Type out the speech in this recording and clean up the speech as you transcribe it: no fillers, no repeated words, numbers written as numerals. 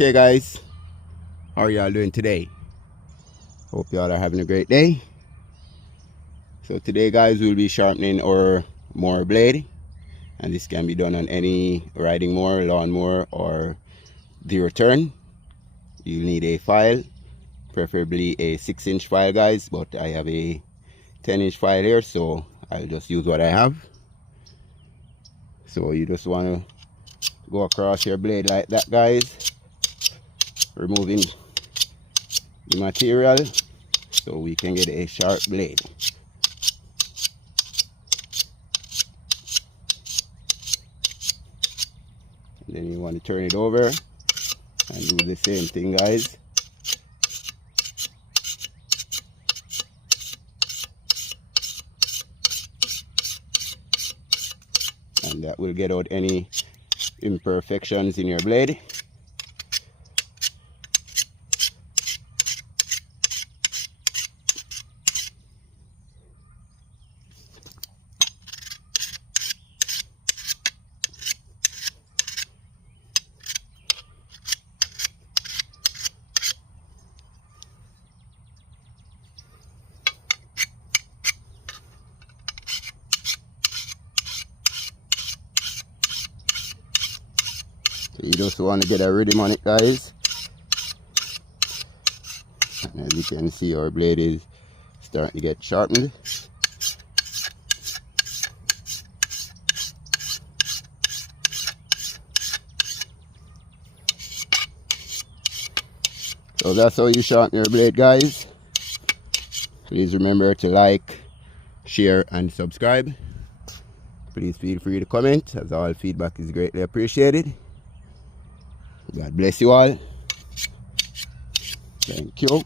Okay guys, how are y'all doing today? Hope y'all are having a great day. So today guys, we'll be sharpening our mower blade, and this can be done on any riding mower, lawn mower, or zero turn. You'll need a file, preferably a 6-inch file guys, but I have a 10-inch file here, so I'll just use what I have. So you just want to go across your blade like that guys, removing the material so we can get a sharp blade. And then you want to turn it over and do the same thing guys. And that will get out any imperfections in your blade. So you just want to get a rhythm on it guys, and as you can see, our blade is starting to get sharpened. So that's how you sharpen your blade guys. Please remember to like, share and subscribe. Please feel free to comment, as all feedback is greatly appreciated. God bless you all. Thank you.